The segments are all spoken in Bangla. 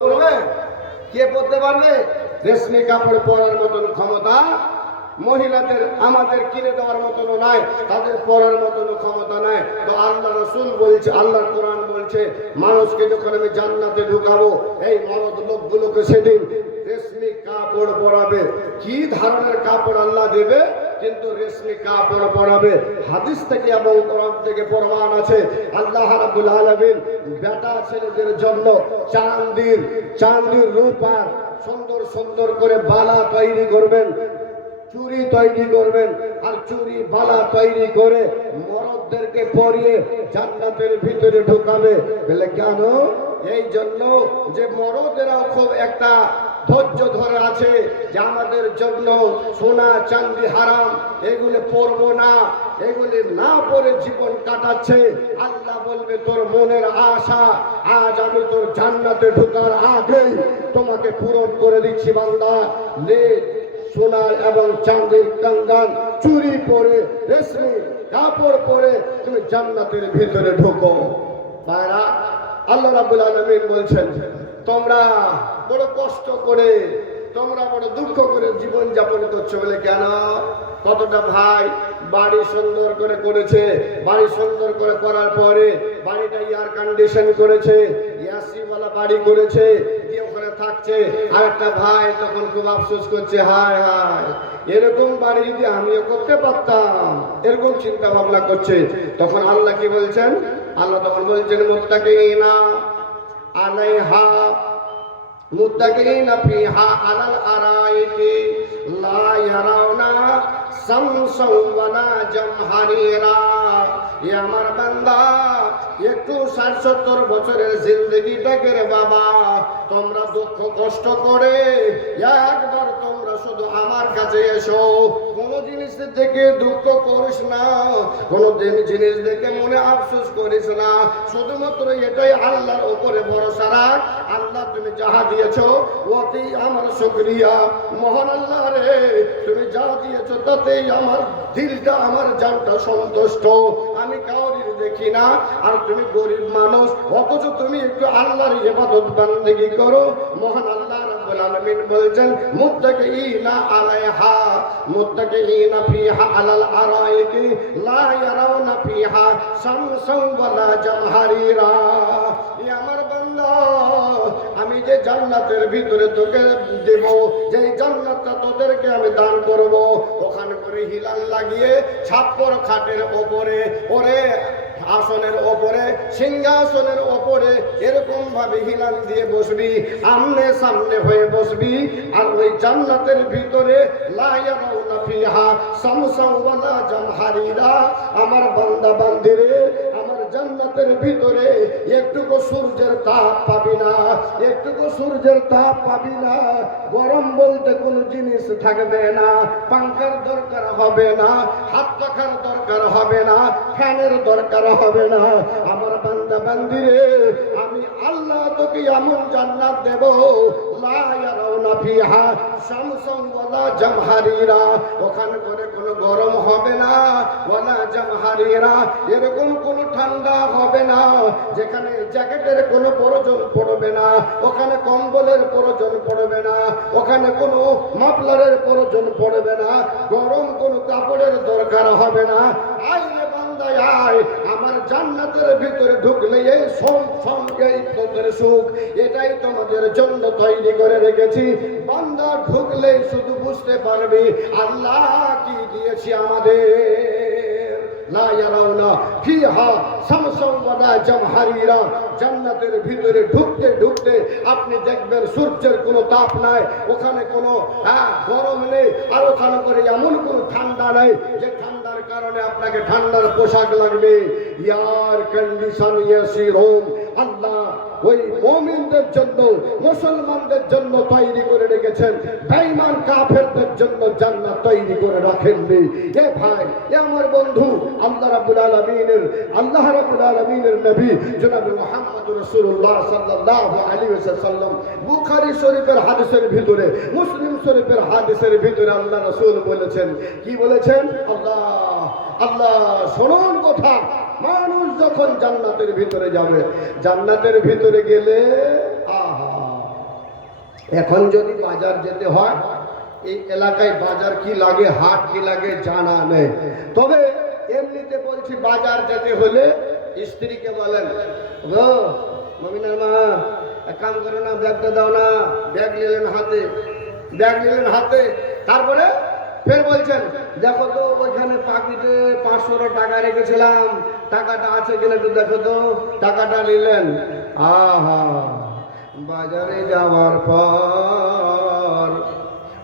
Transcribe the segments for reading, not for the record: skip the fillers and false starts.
করবে কে পড়তে পারবে? রেশমি কাপড় পরার মতন ক্ষমতা মহিলাদের আমাদের কিনে দেওয়ার মতন নাই, তাদের পরার মতন ক্ষমতা নাই। তো আল্লাহ রাসূল বলছে, আল্লাহর কোরআন বলছে, মানুষকে যখন আমি জান্নাতে ঢুকাবো এই মরদ লোকগুলোকে সেদিন রেশমি কাপড় পরাবে। কি ধরনের কাপড় আল্লাহ দেবে? কিন্তু রেশমি কাপড় পরাবে। হাদিস থেকে এবং কোরআন থেকে প্রমাণ আছে, আল্লাহ রাব্বুল আলামিন বেটা ছেলেদের জন্য চাঁদির রূপার সুন্দর সুন্দর করে বালা তৈরি করবেন, চুরি তৈরি করবেন, আর চুরি বালা তৈরি করে মরদদেরকে পরিয়ে জান্নাতের ভিতরে ঢুকাবে। বলে কেন? এই জন্য যে মরদেরাও খুব একটা ধৈর্য ধরে আছে যে আমাদের জন্য সোনা চাঁদি হারাম, এগুলি পরবো না, এগুলি না পরে জীবন কাটাচ্ছে। আল্লাহ বলবে তোর মনের আশা আজ আমি তোর জান্নাতে ঢোকার আগেই তোমাকে পূরণ করে দিচ্ছি বান্দা। লে সোনার এবং চাঁদির কঙ্গন চুরি পরে রেশমি কাপড় পরে তুমি জান্নাতের ভিতরে ঢোকো। তারা আল্লাহ রাব্বুল আলামিন বলছেন, তোমরা বড় কষ্ট করে, তোমরা বড় দুঃখ করে জীবন যাপন করছো। বলে কেন? কতটা ভাই বাড়ি সুন্দর করে করেছে, বাড়ি সুন্দর করে করার পরে বাড়িটা এয়ার কন্ডিশন করেছে, এসি ওয়ালা বাড়ি করেছে, দিয়ে ওখানে থাকছে। আর একটা ভাই তখন খুব আফসোস করছে, হায় হায় এরকম বাড়ি যদি আমিও করতে পারতাম, এরকম চিন্তা ভাবনা করছে। তখন আল্লাহ কি বলছেন? আল্লাহ তখন বলছেন, মুত্তাকিনা আলাইহা মুত্তাকিনা ফিহা আলাল আরাইকি লা ইয়ারাউনা শামসান ওয়ালা জামহারিরা। এ আমার বান্দা, একটু 60-70 বছরের জিন্দেগিটাকে রে বাবা তোমরা দুঃখ কষ্ট করে একবার তোমরা শুধু আমার কাছে এসো। কোন জিনিস থেকে দুঃখ করিস না, কোন জিনিস দেখে মনে আফসোস করিস না, শুধুমাত্র এটাই আল্লাহর উপরে ভরসা রাখ। আল্লাহ তুমি যাহা দিয়েছো ওতেই আমার শুকরিয়া। মহান আল্লাহ রে, তুমি যা দিয়েছো তাতেই আমার দিলটা, আমার জানটা সন্তুষ্ট। আমি কাউরির দেখি না, আর তুমি গরিব মানুষ, অথচ তুমি একটু আল্লাহর ইবাদত বান্দেগি করো। মহান আল্লাহ রাব্বুল আলামিন বলছেন, মুত্তাকিনা আলাইহা মুত্তাকিনা ফিহা আলাল আরাইকি লা ইয়ারাউনা ফিহা শামসান ওয়ালা জামহারিরা। এ আমার বান্দা, আমি যে জান্নাতের ভিতরে তোকে দেব, যে জান্নাতটা তোদেরকে আমি দান করব, ওখানে করে হিলাল লাগিয়ে ছাপ্পর খাটের ওপরে, ওরে আসনের ওপরে, সিংহাসনের ওপরে এরকম ভাবে হিলাল দিয়ে বসবি, আমনে সামনে হয়ে বসবি। আর ওই জান্নাতের ভিতরে লা ইয়ারাউনা ফিহা শামসান ওয়ালা জামহারিরা। আমার বান্দা বান্দিরে, আমার জান্নাতের ভিতরে একটুকু সূর্যের তাপ পাবি না, একটুকু সূর্যের তাপ পাবি না। গরম বলতে কোনো জিনিস থাকবে না, পাঙ্খার দরকার হবে না, হাত পাখার দরকার হবে না, ফ্যানের দরকার হবে না। আমার বান্দা বান্দিরে, আমি আল্লাহ তোকে এমন জান্নাত দেব, লা ইয়ারাউনা ফিহা শামসান ওয়ালা জামহারিরা। ওখানে করে কোনো গরম হবে না, ওয়ালা জামহারিরা এরকম কোনো ঠান্ডা হবে না, যেখানে জ্যাকেটের কোনো প্রয়োজন পড়বে না, ওখানে কম্বলের প্রয়োজন পড়বে না, ওখানে কোনো মাফলারের প্রয়োজন পড়বে না, গরম কোনো কাপড়ের দরকার হবে না। আয় বান্দা আয়, আমার জান্নাতের ভিতরে ঢুকলে এই সঙ্গে তোদের সুখ, এটাই তোমাদের জন্য তৈরি করে রেখেছি। বান্দা ঢুকলে শুধু বুঝতে পারবি আল্লাহ কি দিয়েছি আমাদের। লা ইয়ারাউনা ফিহা শামসান ওয়ালা জামহারিরা। জান্নাতের ভিতরে ঢুকতে ঢুকতে আপনি দেখবেন সূর্যের কোনো তাপ নাই, ওখানে কোনো গরম নেই, আর ওখানে করে এমন কোনো ঠান্ডা নাই যে ঠান্ডার কারণে আপনাকে ঠান্ডার পোশাক লাগবে। এয়ার কন্ডিশন এসি রুম আল্লাহ ওই মুমিনদের জন্য, মুসলমানদের জন্য তৈরি করে রেখেছেন। বেঈমান কাফেরদের জন্য জান্নাত তৈরি করে রাখেননি। এ ভাই, এ আমার বন্ধু, আল্লাহ রাব্বুল আলামিনের নবী জনাব মুহাম্মদ রাসূলুল্লাহ সাল্লাল্লাহু আলাইহি ওয়াসাল্লাম বুখারী শরীফের হাদিসের ভিতরে, মুসলিম শরীফের হাদিসের ভিতরে আল্লাহ রাসূল বলেছেন, কি বলেছেন? আল্লাহ শুনুন কথা, মানুষ যখন জান্নাতের ভিতরে যাবে, জান্নাতের ভিতরে গেলে আহা এখন যদি বাজার যেতে হয়, এই এলাকায় বাজার কি লাগে, হাট কি লাগে জানা নেই। তবে এমনিতে বলছি, বাজার যেতে হলে স্ত্রীকে বলেন, গো মমিনার মা এক কাম করো না, ব্যাগটা দাও না। ব্যাগ নিলেন হাতে, তারপরে ফের বলছেন, দেখো তো ওইখানে পাখিতে 500 টাকা রেখেছিলাম, টাকাটা আছে কিনা একটু দেখো তো। টাকাটা নিলেন। আহা, বাজারে যাওয়ার পর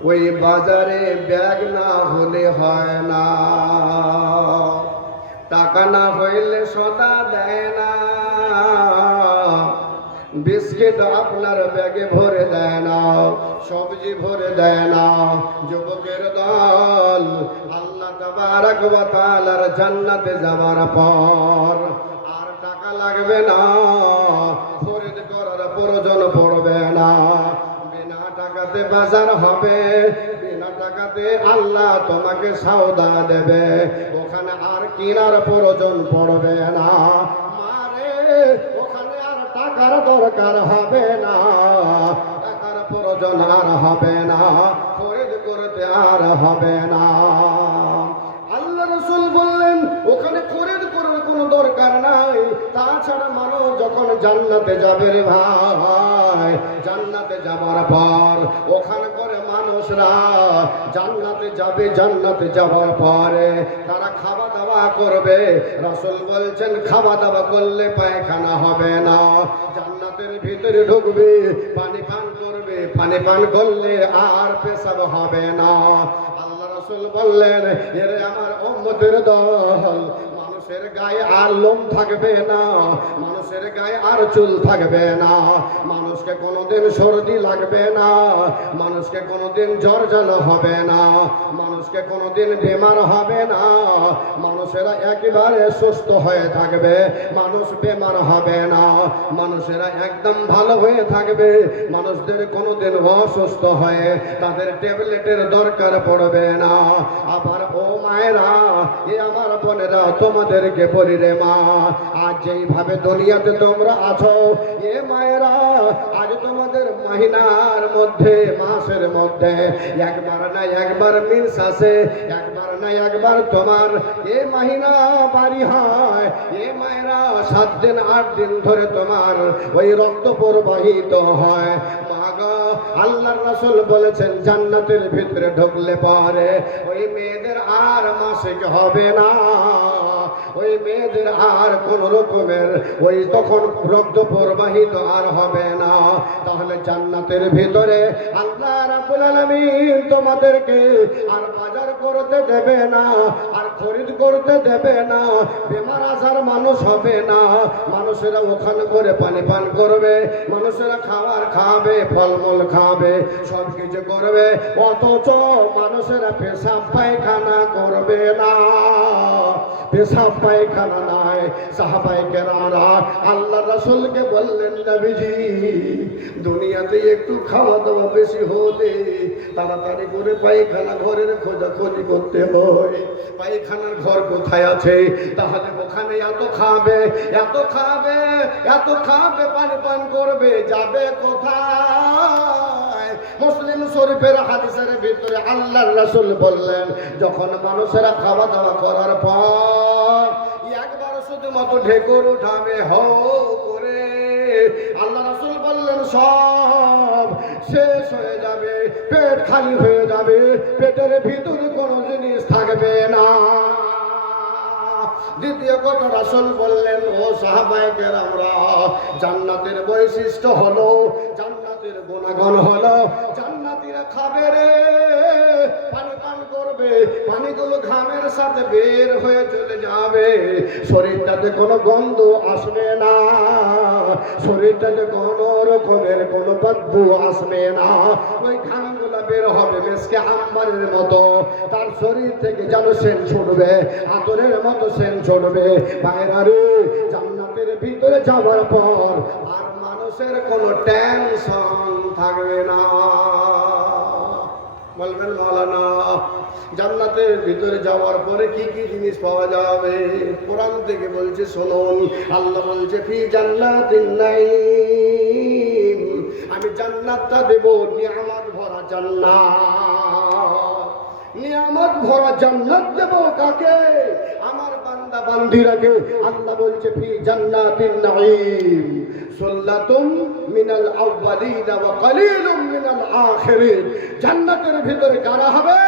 ওই বাজারে ব্যাগ না হলে হয় না, টাকা না হইলে সদা দেয় না, বিস্কিট আপনার ব্যাগে ভরে দেয় না, সবজি ভরে দেয় না। যুবকের দল, আল্লাহ তাবারক ওয়া তাআলার জান্নাতে যাওয়ার পর আর টাকা লাগবে না, খরিদ করার প্রয়োজন পড়বে না। বিনা টাকাতে বাজার হবে, বিনা টাকাতে আল্লাহ তোমাকে সওদা দেবে, ওখানে আর কেনার প্রয়োজন পড়বে না। মারে, ওখানে আর টাকার দরকার হবে না, টাকার প্রয়োজন আর হবে না, খরিদ করতে আর হবে না। আল্লাহ রাসূল বললেন, ওখানে খরিদ করার কোনো দরকার নাই। তাছাড়া মানুষ যখন জান্নাতে যাবে রে ভাই, জান্নাতে যাবার পর ওখানে করে মানুষরা জান্নাতে যাবে, জান্নাতে যাওয়ার পরে তারা খাওয়া দাওয়া করবে। রাসূল বলছেন, খাওয়া দাওয়া করলে পায়খানা হবে না, জান্নাতের ভিতরে ঢুকবে, পানি পান করবে, পানি পান করলে আর পেশাব হবে না। আল্লাহ রাসূল বললেন, এরে আমার উম্মতের দল, মানুষের গায়ে আর লোম থাকবে না, মানুষের গায়ে আর চুল থাকবে না, মানুষকে কোনোদিন সর্দি লাগবে না, মানুষকে কোনোদিন জ্বর জ্বালা হবে না, মানুষকে কোনোদিন বেমার হবে না, মানুষেরা একেবারে সুস্থ হয়ে থাকবে, মানুষ বেমার হবে না, মানুষেরা একদম ভালো হয়ে থাকবে, মানুষদের কোনোদিন অসুস্থ হয়ে তাদের ট্যাবলেটের দরকার পড়বে না। আবার ও মায়েরা, এ আমার বোনেরা, তোমাদেরকে বলি রে মা, আজ যেইভাবে দুনিয়াতে তোমরা আছো, এ মায়েরা, আজ তোমাদের মহিনার মধ্যে, মাসের মধ্যে একবার না একবার মিন্স আসে, একবার না একবার তোমার এ মহিনা বাড়ি হয়। এ মায়েরা 7 দিন 8 দিন ধরে তোমার ওই রক্ত প্রবাহিত হয়। মাগো, আল্লাহর রাসূল বলেছেন, জান্নাতের ভিতরে ঢুকলে পরে ওই মেয়েদের আর মাসিক হবে না, ওই মেয়েদের আর কোন রকমের ওই তখন রক্ত প্রবাহিত আর হবে না। তাহলে জান্নাতের ভিতরে আল্লাহ রাব্বুল আলামিন তোমাদেরকে আর বাজার করতে দেবে না, আর খরিদ করতে দেবে না, বেমার আজার মানুষ হবে না, মানুষেরা ওখানে করে পানি পান করবে, মানুষেরা খাবার খাবে, ফলমূল খাবে, সব কিছু করবে, অথচ মানুষেরা পেশাব পায়খানা করবে না, পেশাব পায়খানা নাই। সাহাবায়ে কেরামরা আল্লাহ রাসূলকে বললেন, নবীজি, দুনিয়াতে একটু খাওয়া দাওয়া বেশি হলে তাড়াতাড়ি করে পায়খানা ঘরের খোঁজাখুঁজি করতে হয়, পায়খানার ঘর কোথায় আছে, তাহলে ওখানে এত খাবে, এত খাবে, এত খাবে, পানি পান করবে, যাবে কোথায়? মুসলিম শরীফের হাদিসের ভিতরে আল্লাহর রাসূল বললেন, যখন মানুষেরা খাওয়া দাওয়া করার পর একবার শুধুমাত্র ঢেকুর উঠাবে হো করে, আল্লাহ রাসূল বললেন সব শেষ হয়ে যাবে, পেট খালি হয়ে যাবে, পেটের ভিতরে কোনো জিনিস থাকবে না। দ্বিতীয় কথা রাসূল বললেন, ও সাহাবায়ে কেরামরা, জান্নাতের বৈশিষ্ট্য হলো, জান্নাতের গুণাগুণ হলো, জান্নাতীরা খাবে রে, পানি পান করবে, পানিগুলো ঘামের সাথে বের হয়ে চলে যাবে, শরীরটাতে কোনো গন্ধ আসবে না, শরীরটাতে কোনো রকমের কোনো বদবু আসবে না, ওই ঘামগুলো বের হবে মেসকে আম্বারের মতো, তার শরীর থেকে যেন সেন্ট ছুটবে, আতরের মতো সেন্ট ছুটবে। বাইরে জান্নাতের ভিতরে যাওয়ার পর আর মানুষের কোনো টেনশন থাকবে না। বলবেন মাওলানা, জান্নাতের ভিতরে যাওয়ার পরে কি কি জিনিস পাওয়া যাবে? কোরআন থেকে বলছে, শুনুন। আল্লাহ বলছে, ফি জান্নাতিন নাঈম, আমি জান্নাতটা দেব নিয়ামত ভরা জান্নাত। নিয়ামত ভরা জান্নাত দেব কাকে? আমার বান্দা বান্দিরাকে। আল্লাহ বলছে ফি জান্নাতিন নাঈম সুল্লাতুম মিনাল আউয়ালিন ওয়া কালিলুম মিনাল আখিরিন। জান্নাতের ভিতরে কারা হবে?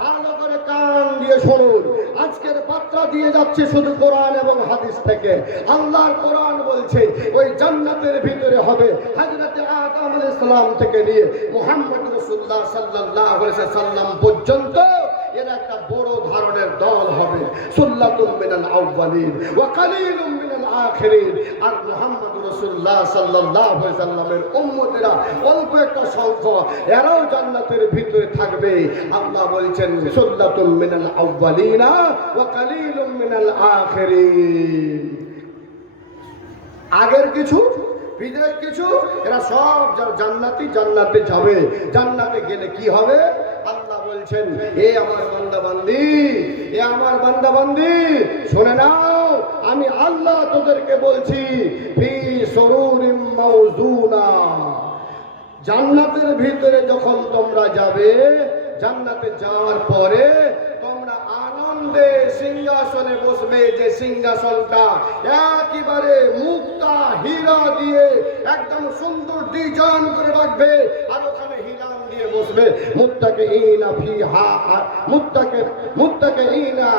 ভালো করে কান দিয়ে শুনুন। আজকের বার্তা দিয়ে যাচ্ছে শুধু কোরআন এবং হাদিস থেকে। আল্লাহর কোরআন বলছে ওই জান্নাতের ভিতরে হবে হযরতে আদম আলাইহিস সালাম থেকে নিয়ে মুহাম্মদ রাসূলুল্লাহ সাল্লাল্লাহু আলাইহি সাল্লাম পর্যন্ত এরা একটা বড় ধরনের দল হবে। সুল্লাতুম মিনাল আউয়ালিন ওয়া কালিলুম মিনাল আখিরিন। আর মুহাম্মদ রাসূলুল্লাহ সাল্লাল্লাহু আলাইহি সাল্লামের উম্মতেরা অল্প একটা সংখ্যা, এরাও জান্নাতের ভিতরে থাকবে। আল্লাহ বলছেন সুল্লাতুম মিনাল আউয়ালিনা ওয়া কালিলুম মিনাল আখিরিন। আগের কিছু বিজয়ের কিছু, এরা সব জান্নাতি, জান্নাতে যাবে। জান্নাতে গেলে কি হবে? আল্লাহ বলছেন এ আমার বান্দা বান্দি, এ আমার বান্দা বান্দি শুনে নাও, আমি আল্লাহ তোদেরকে বলছি ফি সুরুরিম মাউজুনা। জান্নাতের ভিতরে যখন তোমরা যাবে, জান্নাতে যাওয়ার পরে তোমরা আনন্দে সিংহাসনে বসবে। যে সিংহাসনটা একেবারে মুক্তা হীরা দিয়ে একদম সুন্দর ডিজাইন করে রাখবে, আর ওখানে হিলান দিয়ে বসবে। মুত্তাকিইনা ফিহা মুত্তাকিইনা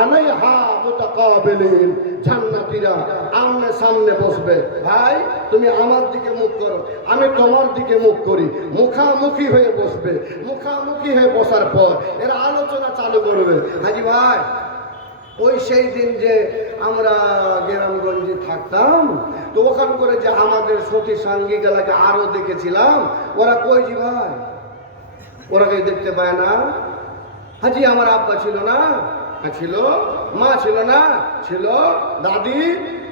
আলাইহা মুতাকাবিলিন। জান্নাতীরা আমনে সামনে বসবে। ভাই তুমি আমার দিকে মুখ করো, আমি তোমার দিকে মুখ করি, মুখামুখি হয়ে বসবে। মুখামুখি হয়ে বসার পর এরা আলোচনা চালু করবে। হাজি ভাই ওই সেই দিন যে আমরা গ্রামগঞ্জে থাকতাম, তো ওখান করে যে আমাদের সতী সাঙ্গী গেলাকে আরো দেখেছিলাম, ওরা কই জি ভাই? ওরা কেউ দেখতে পায় না? হাজি আমার আব্বা ছিল না? ছিল। মা ছিল না? ছিল। দাদি,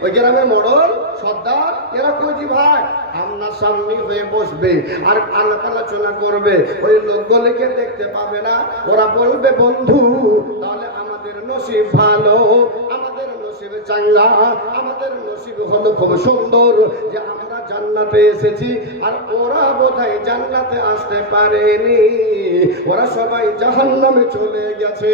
ওই গ্রামের মডল সর্দার, এরা কইছি ভাই আপনার সামনে হয়ে বসবে আর আলোচনা করবে। ওই লোকগুলিকে দেখতে পাবে না। ওরা বলবে বন্ধু তাহলে আমাদের নসিব ভালো, আমাদের নসিবে চাঙ্গা, আমাদের নসিব হলো খুব সুন্দর যে আমরা জান্নাতে এসেছি। আর ওরা বোধহয় জান্নাতে আসতে পারেনি, ওরা সবাই জাহান্নামে চলে গেছে।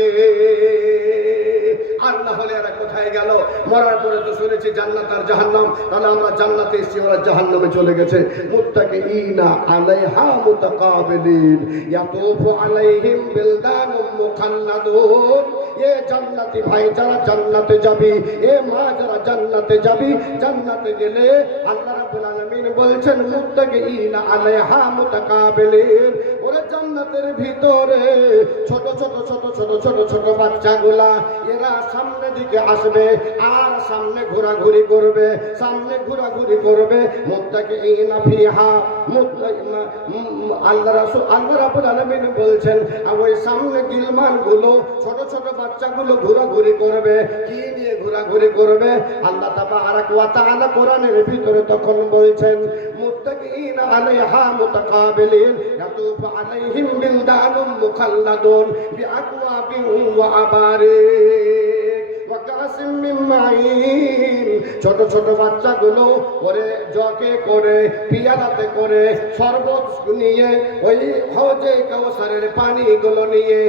আর না হলে এরা কোথায় গেল? মরার পরে তো শুনেছি জান্নাত আর জাহান্নাম, তাহলে আমরা জান্নাতে এসেছি, ওরা জাহান্নামে চলে গেছে। মুত্তাকিইনা আলাইহা মুতাকাবিলিন ইয়াতুফু আলাইহিম বিলদানুম মুখাল্লাদুন। এ জান্নাতি ভাই যারা জান্নাতে যাবি, এ মা যারা জান্নাতে যাবি, জান্নাতে গেলে আল্লাহ রাব্বুল আলামিন বলছেন মুত্তাকিইনা আলাইহা মুতাকাবিলিন। ওরা জান্নাতের ভিতরে ছোট ছোট ছোট ছোট ছোট ছোট বাচ্চাগুলা এরা সামনে দিকে আসবে আর সামনে ঘোরাঘুরি করবে, সামনে ঘোরাঘুরি করবে। মুত্তাকিইনা ফিহা আল্লাহ রাব্বুল আলামিন বলছেন ওই সামনে গিলমান গুলো ছোট ছোট বাচ্চাগুলো ঘোরাঘুরি করবে। কি নিয়ে ঘোরাঘুরি করবে? আল্লাহ তাবারাক ওয়া তাআলা কোরআনের ভিতরে তখন বলছেন মুত্তাকিইনা আলাইহা মুতাকাবিলিন ইয়াতুফু আলাইহিম বিলদানুম মুখাল্লাদুন বিআকওয়াবিন ওয়া আবারিক ওয়া কাসিম মিন মাইন। ছোট ছোট বাচ্চাগুলো ওরে জগে করে, পিয়ালাতে করে শরবত নিয়ে, ওই হৌজে কাউসারের পানিগুলো নিয়ে,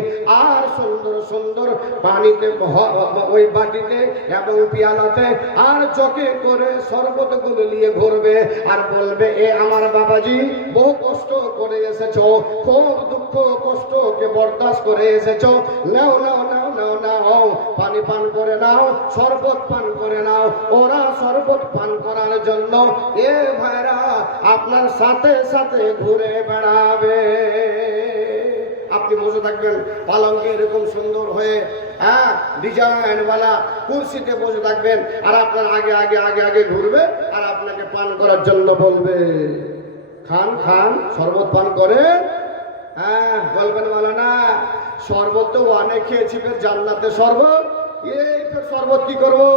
আর সুন্দর সুন্দর পানিতে ওই বাটিতে এবং পিয়ালাতে আর জগে করে শরবতগুলো নিয়ে ঘুরবে আর বলবে এ আমার বাবাজি বহু কষ্ট করে এসেছো, খুব দুঃখ কষ্টকে বরদাস্ত করে এসেছো, নাও নাও নাও নাও নাও পানি পান করে নাও, শরবত পান করে নাও। ওরা শরবত পান করার জন্য এ ভাইরা আপনার সাথে সাথে ঘুরে বেড়াবে। আপনি বসে থাকবেন পালঙ্কে এরকম সুন্দর হয়ে, হ্যাঁ ডিজাইনওয়ালা কুরসিতে বসে থাকবেন, আর আপনার আগে আগে আগে আগে ঘুরবে আর আপনাকে পান করার জন্য বলবে খান খান শরবত পান করে। হ্যাঁ বলবেন বলে না শরবত তো অনেক খেয়েছি, জান্নাতে শরবত, এই শরবত কি করবো?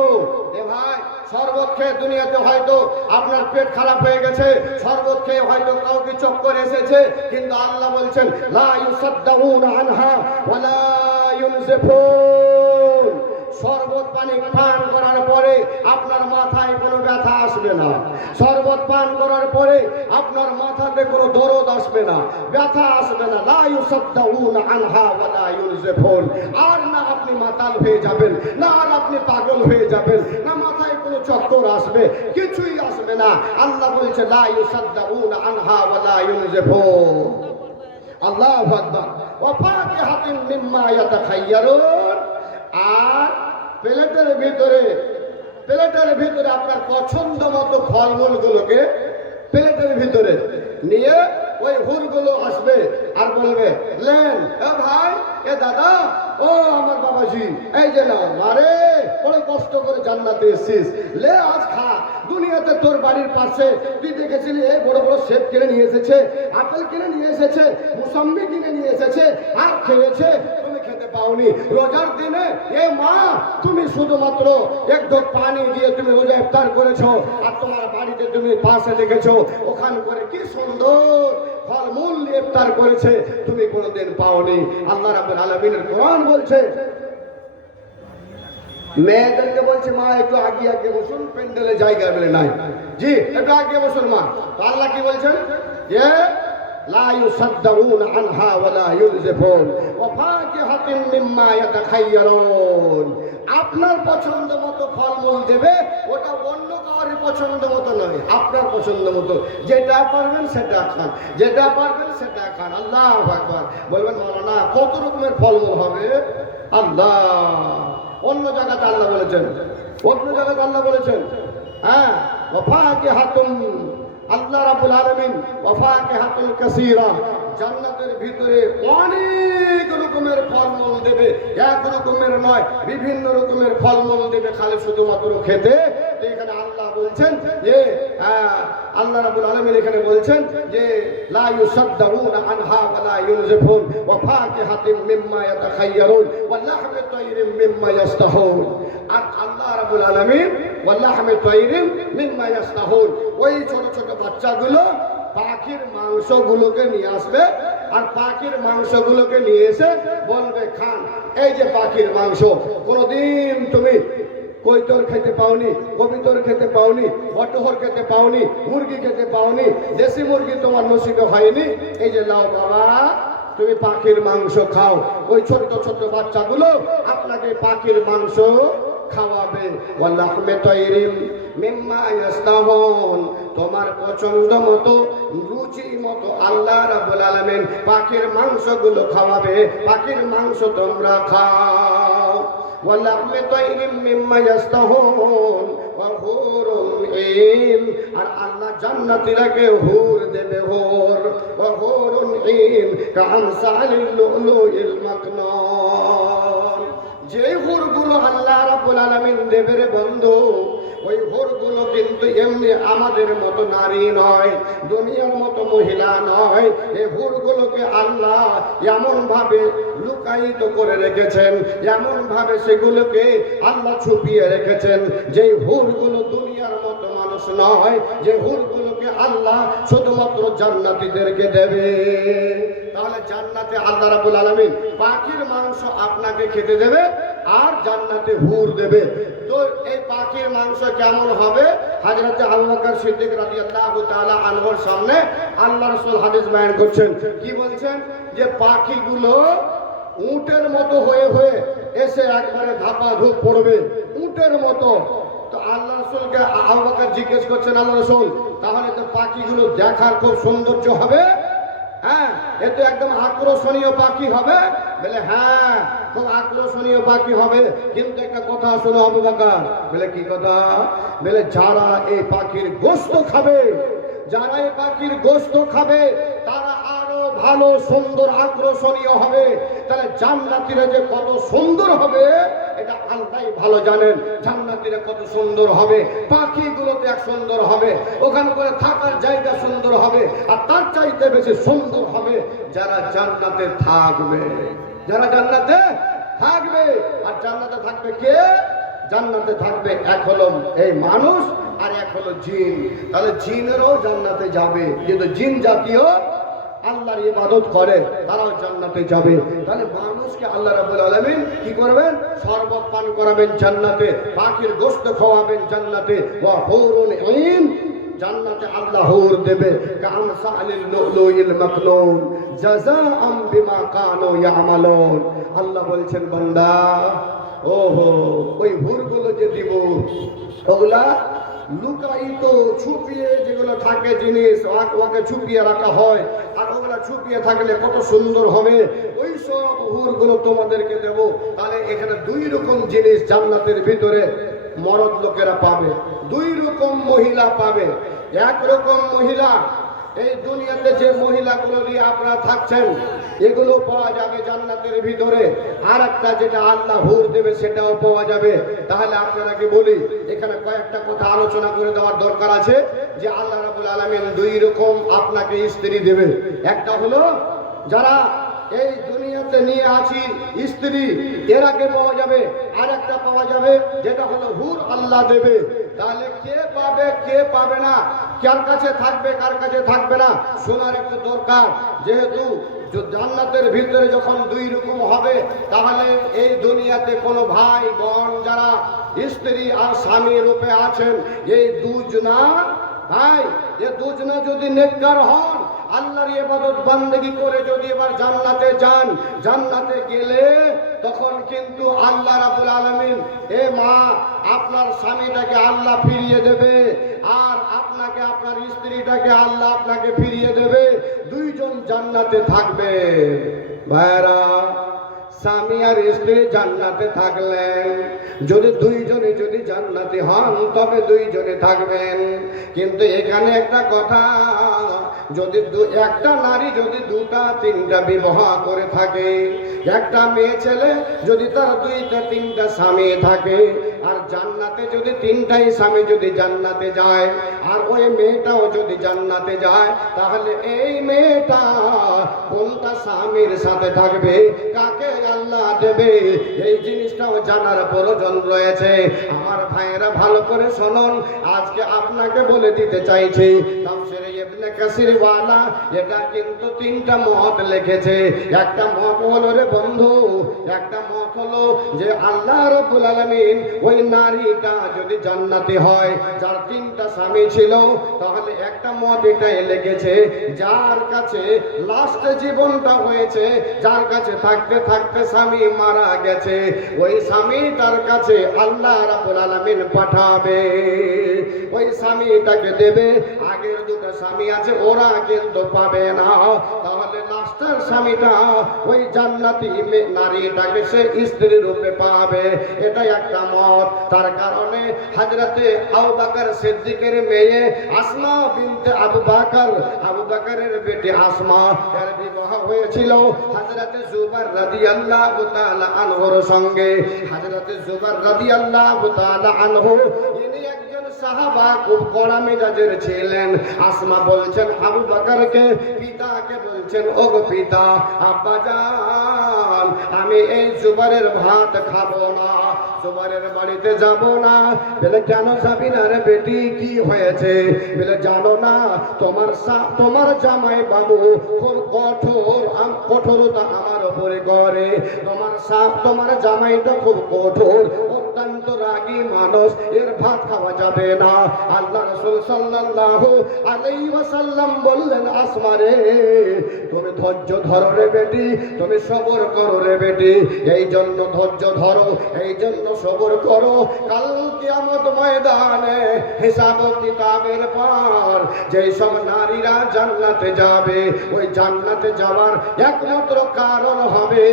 এ ভাই শরবত খেয়ে দুনিয়াতে হয়তো আপনার পেট খারাপ হয়ে গেছে, শরবত খেয়ে হয়তো কাউকে চক্কর এসেছে, কিন্তু আল্লাহ বলছেন লা ইউসাদ্দাউনা আনহা ওয়া লা ইউনজিফুন। শরবত পানি পান করার পরে আপনার মাথায় কোনো ব্যথা আসবে না। শরবত পান করার পরে আপনার মাথাতে কোনো দরদ আসবে না, ব্যথা আসবে না, লা ইউসাদ্দাউনা আনহা ওয়া লা ইউনজিফুন। আর না আপনি মাতাল হয়ে যাবেন, না আর আপনি পাগল হয়ে যাবেন, না মাথায় কোনো চক্কর আসবে, কিছুই আসবে না। আল্লাহ বলছে লা ইউসাদ্দাউনা আনহা ওয়া লা ইউনজিফুন। আল্লাহু আকবার। ওয়া ফাকিহাতিন মিম্মা ইয়াতাখায়্যারুন। আর প্লেটের ভিতরে আপনার পছন্দ মতো ফলমূলগুলোকে প্লেটের ভিতরে নিয়ে ওই হুরগুলো আসবে আর বলবে, লেন এ ভাই, এ দাদা, ও আমার বাবাজি, এই যে না মারে, বড় কষ্ট করে জান্নাতে এসেছিস, লে আজ খা। দুনিয়াতে তোর বাড়ির পাশে তুই দেখেছিলি এই বড় বড় সেব কিনে নিয়ে এসেছে, আপেল কিনে নিয়ে এসেছে, মুসাম্বি কিনে নিয়ে এসেছে, আর খেয়েছে, তুমি খেতে পাওনি। রোজার দিনে এ মা, তুমি শুধুমাত্র এক ঢোক পানি দিয়ে তুমি রোজা ইফতার করেছো, আর তোমার বাড়িতে তুমি পাশে দেখেছো ওখান করে কি সুন্দর ফলমূল দিয়ে ইফতার করেছে, তুমি কোনোদিন পাওনি। আল্লাহ রাব্বুল আলামিনের কোরআন বলছে, মেয়েদেরকে বলছে মা একটু আগে আগে বসুন, প্যান্ডেলে জায়গা বলে নাই, জি একটু আগে বসুন মা। তো আল্লাহ কি বলছেন যে লা ইউসাদ্দাউনা আনহা ওয়া লা ইউনজিফুন ওয়া ফাকিহাতিন মিম্মা ইয়াতাখায়্যারুন। আপনার পছন্দ মতো ফলমূল দেবে, ওটা অন্য কারোর পছন্দ মতো নয়, আপনার পছন্দ মতো। যেটা পারবেন সেটা খান, যেটা পারবেন সেটা খান। আল্লাহু আকবার। বলবেন মাওলানা কত রকমের ফলমূল হবে? আল্লাহ অন্য জায়গাতে আল্লাহ বলেছেন, অন্য জায়গাতে আল্লাহ বলেছেন, হ্যাঁ ওয়া ফাকিহাতুন, আল্লাহ রাব্বুল আলামিন ওয়া ফাকিহাতুন কাসীরা, জান্নাতের ভিতরে অনেক রকমের ফলমূল দেবে, এক রকমের নয়, বিভিন্ন রকমের ফলমূল দেবে, খালি শুধুমাত্র খেতে। তো এখানে আল্লাহ বলছেন যে আল্লাহ রাব্বুল আলামিন এখানে বলছেন যে লা ইউসাদ্দাউনা আনহা ওয়া লা ইউনজিফুন ওয়া ফাকিহাতিন মিম্মা ইয়াতাখায়্যারুন ওয়া লাহমি তায়রিন মিম্মা ইয়াশতাহুন। আর আল্লাহ রাব্বুল আলামিন ওয়া লাহমি তায়রিন মিম্মা ইয়াশতাহুন, ওই ছোট ছোট বাচ্চাগুলো পাখির মাংসগুলোকে নিয়ে আসবে, আর পাখির মাংসগুলোকে নিয়ে এসে বলবে খান। এই যে পাখির মাংস, কোনোদিন তুমি কৈতর খেতে পাওনি, কবিতর খেতে পাওনি, বটহর খেতে পাওনি, মুরগি খেতে পাওনি, দেশি মুরগি তোমার নসিবে হয়নি, এই যে লাও বাবা তুমি পাখির মাংস খাও। ওই ছোট ছোট বাচ্চাগুলো আপনাকে পাখির মাংস খাওয়াবে। ওয়া লাহমি তায়রিন মিম্মা ইয়াশতাহুন, তোমার পছন্দ মতো রুচি মতো আল্লাহ রাব্বুল আলামিন পাখির মাংসগুলো খাওয়াবে, পাখির মাংস তোমরা খাও। ওয়া লাহমি তায়রিন মিম্মা ইয়াশতাহুন ওয়া হুরুন ঈন, আর আল্লাহ জান্নাতীরাকে হুর দেবে, হুর। ওয়া হুরুন ঈন কাআমসালিল লুলুইল মাকনুন। যে হুরগুলো আল্লাহ রাব্বুল আলামিন দেবে রে বন্ধু, ওই হুরগুলো কিন্তু এমনি আমাদের মতো নারী নয়, দুনিয়ার মতো মহিলা নয়। এই হুরগুলোকে আল্লাহ এমন ভাবে লুকায়িত করে রেখেছেন, এমন ভাবে সেগুলোকে আল্লাহ ছুপিয়ে রেখেছেন, যে হুরগুলো দুনিয়ার মতো মানুষ নয়, যে হুরগুলোকে আল্লাহ শুধুমাত্র জান্নাতীদেরকে দেবে। তাহলে জান্নাতে আল্লাহ রাব্বুল আলামিন পাখির মাংস আপনাকে খেতে দেবে, আর জান্নাতে হুর দেবে। তো এই পাখির মাংস কেমন হবে? হযরত আবু বকর সিদ্দিক রাদিয়াল্লাহু তাআলা আনহুর সামনে আল্লাহ রাসূল হাদিস বয়ান করছেন, কি বলছেন যে পাখিগুলো উটের মতো হয়ে হয়ে এসে একবারে ধাপা ধূপ পড়বে, উটের মতো। তো আল্লাহ রাসূলকে আবু বকর জিজ্ঞেস করছেন, আল্লাহ রাসূল তাহলে তো পাখিগুলো দেখার খুব সৌন্দর্য হবে, হ্যাঁ এ তো একদম আকর্ষণীয় পাখি হবে? বলে হ্যাঁ খুব আকর্ষণীয় পাখি হবে, কিন্তু একটা কথা শোনো আবু বকর। বলে কি কথা? বলে যারা এই পাখির গোশত খাবে, যারা এই পাখির গোশত খাবে তারা আরো ভালো সুন্দর আকর্ষণীয় হবে। তাহলে জান্নাতীরা যে কত সুন্দর হবে এটা আল্লাহই ভালো জানেন। জান্নাতীরা কত সুন্দর হবে, পাখিগুলো তো এক সুন্দর হবে, ওখানে করে থাকার জায়গা সুন্দর হবে, আর তার চাইতে বেশি সুন্দর হবে যারা জান্নাতে থাকবে, যারা জান্নাতে থাকবে। আর জান্নাতে থাকবে কে? জান্নাতে থাকবে এক হলো এই মানুষ, আর এক হলো জিন। তাহলে জিনেরও জান্নাতে যাবে, কিন্তু জিন জাতীয় আল্লাহর ইবাদত করে তারাও জান্নাতে যাবে। তাহলে মানুষকে আল্লাহ রাব্বুল আলামিন কি করবেন? শরবত পান করাবেন জান্নাতে, পাখির গোশত খাওয়াবেন জান্নাতে। ওয়া হুরুন ঈন, জান্নাতে আল্লাহ হুর দেবে কামসালিল লুলুইল মাকনুন জাযাআম বিমা কানু ইয়ামালুন। আল্লাহ বলছেন বান্দা ওহো ওই হুরগুলো যে দিব ওগুলা লুকায়িত ছুপিয়ে যেগুলো থাকে জিনিস ওকে ছুপিয়ে রাখা হয়, আর ওগুলা ছুপিয়ে থাকলে কত সুন্দর হবে। ওই সব হুরগুলো তোমাদেরকে দেব। তাহলে এখানে দুই রকম জিনিস জান্নাতের ভিতরে মরদ লোকেরা পাবে, দুই রকম মহিলা পাবে। একরকম মহিলা এই দুনিয়াতে যে মহিলাগুলো দিয়ে আপনারা থাকছেন এগুলো পাওয়া যাবে জান্নাতের ভিতরে, আর একটা যেটা আল্লাহ হুর দেবে সেটাও পাওয়া যাবে। তাহলে আপনারা কি বলি এখানে কয়েকটা কথা আলোচনা করে দেওয়ার দরকার আছে যে আল্লাহ রাব্বুল আলামিন দুই রকম আপনাকে স্ত্রী দেবে। একটা হলো যারা এই দুনিয়াতে নিয়ে আছি স্ত্রী এরাকে পাওয়া যাবে, আর একটা পাওয়া যাবে যেটা হলো হুর আল্লাহ দেবে। তাহলে কে পাবে কে পাবে না, কার কাছে থাকবে কার কাছে থাকবে না শোনার একটু দরকার। যেহেতু জান্নাতের ভিতরে যখন দুই রকম হবে তাহলে এই দুনিয়াতে কোনো ভাই বোন যারা স্ত্রী আর স্বামী রূপে আছেন এই দুজনা ভাই এ দুজনা যদি নেককার হন আল্লাহর ইবাদত বান্দেগি করে যদি এবার জান্নাতে যান, জান্নাতে গেলে তখন কিন্তু আল্লাহ রাব্বুল আলামিন এ মা আপনার স্বামীটাকে আল্লাহ ফিরিয়ে দেবে, আর আপনাকে আপনার স্ত্রীটাকে আল্লাহ আপনাকে ফিরিয়ে দেবে, দুইজন জান্নাতে থাকবে। ভাইরা স্বামী আর স্ত্রী জান্নাতে থাকলেন, যদি দুইজনে যদি জান্নাতে হন তবে দুইজনে থাকবেন। কিন্তু এখানে একটা কথা, যদি একটা নারী যদি দুটা তিনটা বিবাহ করে থাকে, একটা মেয়ে ছেলে যদি তার দুইটা তিনটা স্বামী থাকে, আর জান্নাতে যদি তিনটাই স্বামী যদি জান্নাতে যায় আর ওই মেয়েটাও যদি জান্নাতে যায়, তাহলে এই মেয়েটা কোনটা স্বামীর সাথে থাকবে, কাকে আল্লাহ দেবে, এই জিনিসটাও জানার প্রয়োজন রয়েছে। আমার ভাইয়েরা ভালো করে শুনুন, আজকে আপনাকে বলে দিতে চাইছি তাফসীরে ইবনে কাসির ওয়ালা এটা কিন্তু তিনটা মত লিখেছে। একটা মত হলো রে বন্ধু, একটা মত হলো যে আল্লাহ রাব্বুল আলামিন ওই নারীটা যদি জান্নাতি হয় যার তিনটা স্বামী ছিল, তাহলে একটা মত এটাই লিখেছে যার কাছে লাস্ট জীবনটা হয়েছে, যার কাছে থাকতে থাকতে স্বামী মারা গেছে, ওই স্বামী তার কাছে আল্লাহ রাব্বুল আলামিন পাঠাবে, ওই স্বামীটাকে দেবে। আগের দুটো স্বামী আছে ওরা কিন্তু পাবে না, তাহলে লাস্টের স্বামীটা ওই জান্নাতি নারীটাকে সে স্ত্রী রূপে পাবে। এটা একটা মত। তার কারণে হযরতে আবু বকর সিদ্দিকের মেয়ে আসমা বিনতে আবু বকর, আবু বকরের বেটি আসমা এর বিবাহ হয়েছিল হযরতে জুবাইর রাদিয়াল্লাহু তাআলা আনহুর সঙ্গে। হযরতে জুবাইর রাদিয়াল্লাহু তাআলা আনহু ইনি একজন সাহাবা, খুব কড়া মেজাজের ছিলেন। আসমা বলছেন আবু বকরকে, পিতাকে বলছেন ওগো পিতা, আব্বা জান আমি এই জুবাইরের ভাত খাবো না, জুবাইরের বাড়িতে যাব না। বলে কেন যাবি না রে বেটি, কি হয়েছে? বলে জানো না তোমার জামাই বাবু খুব কঠোরতা আমার উপরে করে, তোমার জামাইটা খুব কঠোর, অত্যন্ত রাগী মানুষ, এর ভাত খাওয়া যাবে না। আল্লাহ রাসূল সাল্লাল্লাহু আলাইহি ওয়াসাল্লাম বললেন আসমা রে তুমি ধৈর্য ধরো রে বেটি, তুমি সবর করো রে বেটি, এই জন্য ধৈর্য ধরো, এই জন্য সবর করো। কাল কিয়ামত ময়দানে হিসাব কিতাবের পর যেই সব নারীরা জান্নাতে যাবে, ওই জান্নাতে যাওয়ার একমাত্র কারণ হবে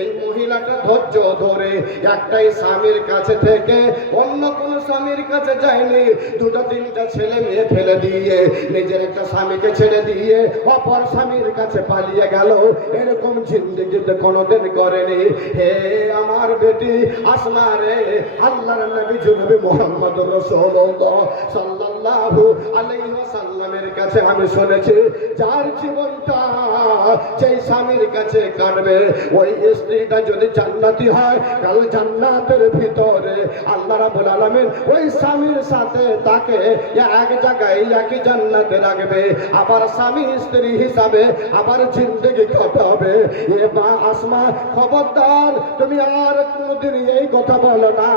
এই মহিলাটা ধৈর্য ধরে একটাই স্বামীর কাছে থেকে অন্য কোন স্বামীর কাছে যায়নি, দুটো তিনটা ছেলে মেয়ে ফেলে দিয়ে নিজের একটা স্বামীকে ছেড়ে দিয়ে অপর স্বামীর কাছে পালিয়ে গেল, এরকম জিন্দেগিতে কোনোদিন করেনি। হে আমার বেটি আসমা রে, আল্লাহর নবী জনাবে মুহাম্মদ রাসূলুল্লাহ সাল্লাল্লাহু আলাইহি ওয়াসাল্লামের কাছে আমি শুনেছি যার জীবনটা যেই স্বামীর কাছে কাটবে ওই স্ত্রীটা যদি জান্নাতি হয়, কাল জান্নাতের ভিতরে আল্লাহ রাব্বুল আলামিন ওই স্বামীর সাথে তাকে এক জায়গায় একই জান্নাতে রাখবে। আবার স্বামী স্ত্রী হিসাবে আবার জিন্দেগি কাটাবে। এ মা আসমা, খবরদার তুমি আর কোনোদিন এই কথা বলো না